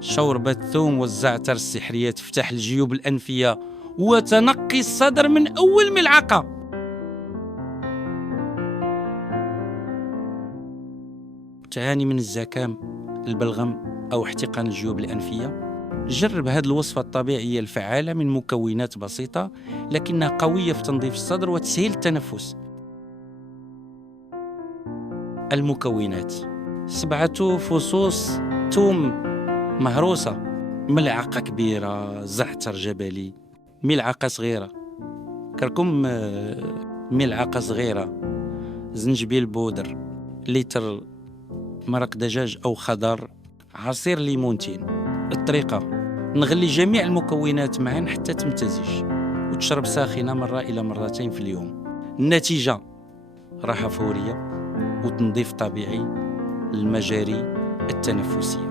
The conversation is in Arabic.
شوربة الثوم والزعتر السحرية تفتح الجيوب الأنفية وتنقي الصدر من أول ملعقة. تعاني من الزكام، البلغم أو احتقان الجيوب الأنفية؟ جرب هذه الوصفة الطبيعية الفعالة من مكونات بسيطة لكنها قوية في تنظيف الصدر وتسهيل التنفس. المكونات: 7 فصوص ثوم مهروسة، ملعقة كبيرة زعتر جبلي، ملعقة صغيرة كركم، ملعقة صغيرة زنجبيل بودر، لتر مرق دجاج أو خضر، عصير ليمونتين. الطريقة: نغلي جميع المكونات معا حتى تمتزج وتشرب ساخنة 1 إلى 2 في اليوم. النتيجة: راحة فورية وتنظيف طبيعي للمجاري التنفسية.